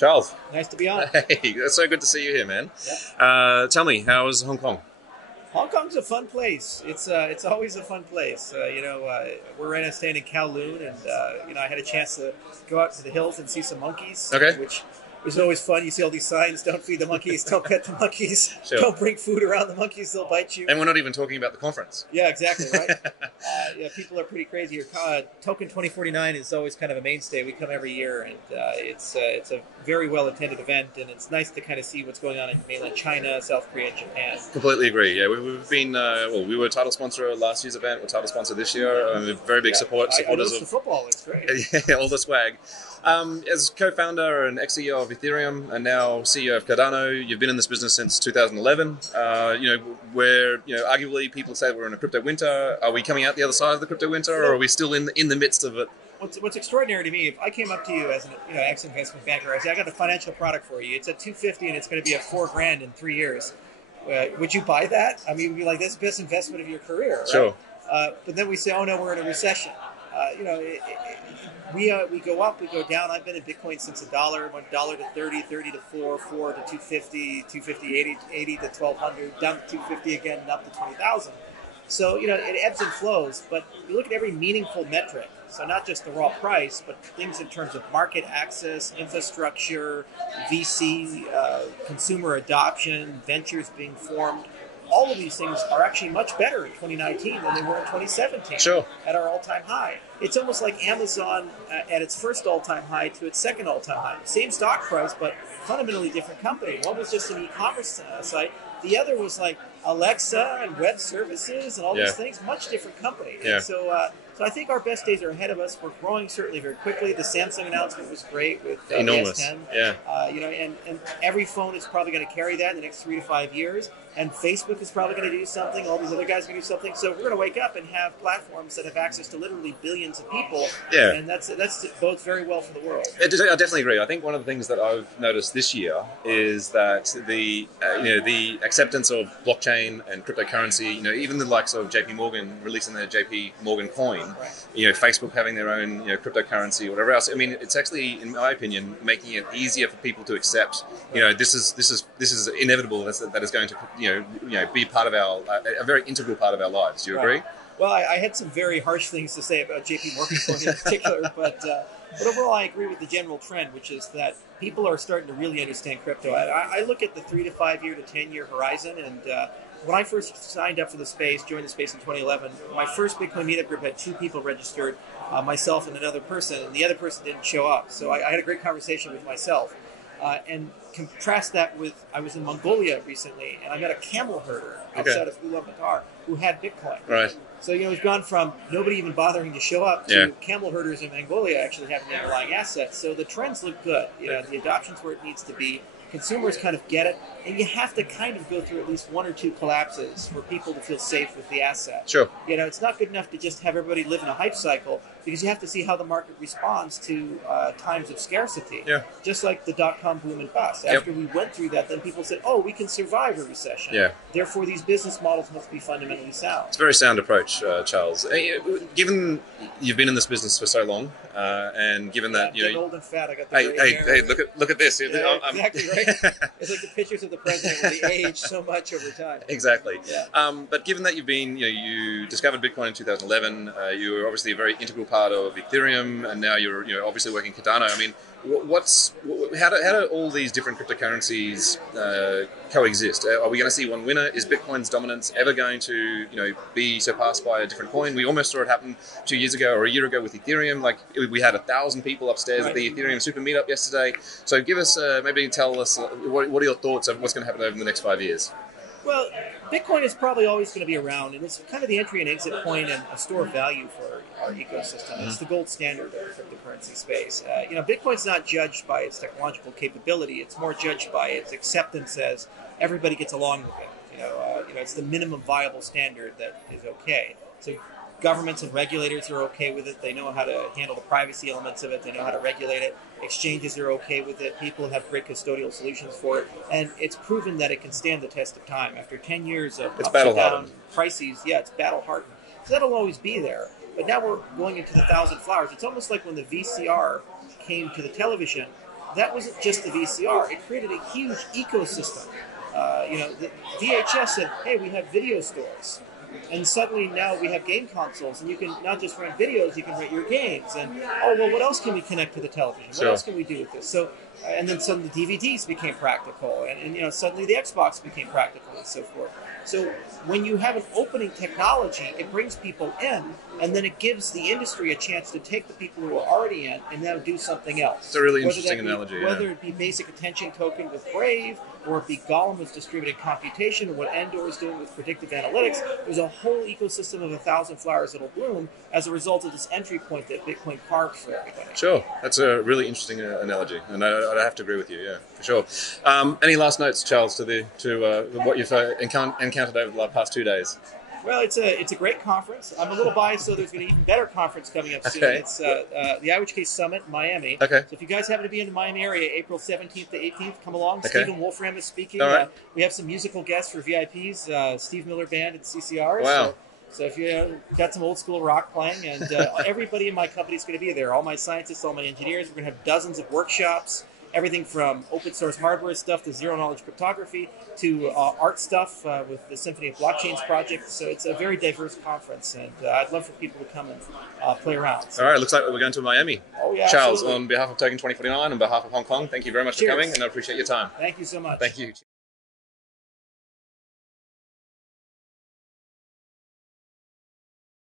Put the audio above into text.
Charles. Nice to be on. Hey, it's so good to see you here, man. Yeah. Tell me, how was Hong Kong? Hong Kong's a fun place. It's always a fun place. We're right now staying in Kowloon, and I had a chance to go out to the hills and see some monkeys, Okay. which is always fun. You see all these signs: "Don't feed the monkeys, don't pet the monkeys, Sure. don't bring food around the monkeys; they'll bite you." And we're not even talking about the conference. Yeah, exactly, right? People are pretty crazy here. TOKEN2049 is always kind of a mainstay. We come every year, and it's a very well-attended event, and it's nice to kind of see what's going on in mainland China, South Korea, and Japan. Completely agree. Yeah, we've been, we were a title sponsor of last year's event, we're title sponsor this year. We're very big supporters I noticed the football. It's great. Yeah, all the swag. As co-founder and ex-CEO of Ethereum and now CEO of Cardano, you've been in this business since 2011. Where arguably people say we're in a crypto winter. Are we coming out the other side of the crypto winter, or are we still in the midst of it? What's extraordinary to me, if I came up to you as an ex-investment banker, I say, I got a financial product for you. It's at $250 and it's going to be at $4,000 in 3 years. Would you buy that? I mean, we'd be like, that's the best investment of your career, right? Sure. But then we say, oh no, we're in a recession. We go up, we go down. I've been in Bitcoin since $1, went $1 to 30, 30 to 4, 4 to 250, 250, 80 to 1200, down to 250 again, and up to 20,000. So, it ebbs and flows, but you look at every meaningful metric. So not just the raw price, but things in terms of market access, infrastructure, VC, consumer adoption, ventures being formed. All of these things are actually much better in 2019 than they were in 2017. Sure. At our all-time high. It's almost like Amazon at its first all-time high to its second all-time high. Same stock price, but fundamentally different company. One was just an e-commerce site. The other was like Alexa and web services and all these things. Much different company. Yeah. And so I think our best days are ahead of us. We're growing certainly very quickly. The Samsung announcement was great with enormous. S10. Yeah. And every phone is probably going to carry that in the next 3 to 5 years. And Facebook is probably going to do something. All these other guys are going to do something. So we're going to wake up and have platforms that have access to literally billions of people. Yeah. And that bodes very well for the world. I definitely agree. I think one of the things that I've noticed this year is that the acceptance of blockchain and cryptocurrency, even the likes of JP Morgan releasing their JP Morgan coin, Right. Facebook having their own cryptocurrency or whatever else. I mean, it's actually, in my opinion, making it easier for people to accept. This is inevitable. That is going to be part of a very integral part of our lives. Do you agree? Right. Well, I had some very harsh things to say about JP Morgan coin in particular, but overall I agree with the general trend, which is that people are starting to really understand crypto. I look at the 3 to 5 year to 10 year horizon, and when I first signed up for the space, joined the space in 2011, my first Bitcoin meetup group had 2 people registered, myself and another person, and the other person didn't show up. So I had a great conversation with myself. And contrast that with, I was in Mongolia recently, and I met a camel herder outside of Ulaanbaatar who had Bitcoin. Right. So, it's gone from nobody even bothering to show up to camel herders in Mongolia actually having the underlying assets. So the trends look good. The adoption's where it needs to be. Consumers kind of get it, and you have to kind of go through at least 1 or 2 collapses for people to feel safe with the asset. Sure. It's not good enough to just have everybody live in a hype cycle, because you have to see how the market responds to times of scarcity. Yeah. Just like the dot-com boom and bust. After we went through that, then people said, oh, we can survive a recession. Yeah. Therefore, these business models must be fundamentally sound. It's a very sound approach, Charles. Given you've been in this business for so long, and given that I'm old and fat, I got the gray hair. Hey, look at this. Yeah, exactly right. It's like the pictures of the president where they age so much over time. Exactly. Yeah. But given that you've been, you discovered Bitcoin in 2011, you were obviously a very integral part of Ethereum, and now you're obviously working Cardano. I mean, how do all these different cryptocurrencies coexist? Are we going to see one winner? Is Bitcoin's dominance ever going to be surpassed by a different coin? We almost saw it happen 2 years ago or a year ago with Ethereum. Like, we had 1,000 people upstairs at the Ethereum Super Meetup yesterday. So give us, maybe tell us, what are your thoughts of what's going to happen over the next 5 years? Well, Bitcoin is probably always going to be around, and it's kind of the entry and exit point and a store of value for our ecosystem. It's the gold standard of the cryptocurrency space. Bitcoin's not judged by its technological capability. It's more judged by its acceptance as everybody gets along with it. It's the minimum viable standard that is okay. So governments and regulators are okay with it. They know how to handle the privacy elements of it. They know how to regulate it. Exchanges are okay with it. People have great custodial solutions for it. And it's proven that it can stand the test of time. After 10 years of it's ups and down hardened crises, it's battle hardened. So that'll always be there. But now we're going into the 1,000 flowers. It's almost like when the VCR came to the television. that wasn't just the VCR. It created a huge ecosystem. The VHS said, hey, we have video stores. And suddenly now we have game consoles, and you can not just rent videos, you can rent your games. And, oh, well, what else can we connect to the television? What else can we do with this? So, and then suddenly the DVDs became practical, and suddenly the Xbox became practical, and so forth. So when you have an opening technology, it brings people in, and then it gives the industry a chance to take the people who are already in and now do something else. It's a really interesting analogy. Whether it be basic attention token with Brave, or it be Gollum with distributed computation, or what Endor is doing with predictive analytics, there's a whole ecosystem of 1,000 flowers that'll bloom as a result of this entry point that Bitcoin carved for everybody. Sure, that's a really interesting analogy, and I'd have to agree with you, yeah, for sure. Any last notes, Charles, to what you've encountered over the past 2 days? Well, it's a great conference. I'm a little biased, so there's going to be an even better conference coming up soon. Okay. It's the IOHK Summit in Miami. Okay. So if you guys happen to be in the Miami area, April 17th to 18th, come along. Okay. Stephen Wolfram is speaking. All right. We have some musical guests for VIPs, Steve Miller Band and CCR. Wow. So if you got some old school rock playing, and everybody in my company is going to be there. All my scientists, all my engineers. We're going to have dozens of workshops. Everything from open source hardware stuff to zero knowledge cryptography to art stuff with the Symphony of Blockchains project. So it's a very diverse conference, and I'd love for people to come and play around. So, all right, looks like we're going to Miami. Oh, yeah, Charles, absolutely. On behalf of TOKEN2049, on behalf of Hong Kong, thank you very much for coming, and I appreciate your time. Thank you so much. Thank you.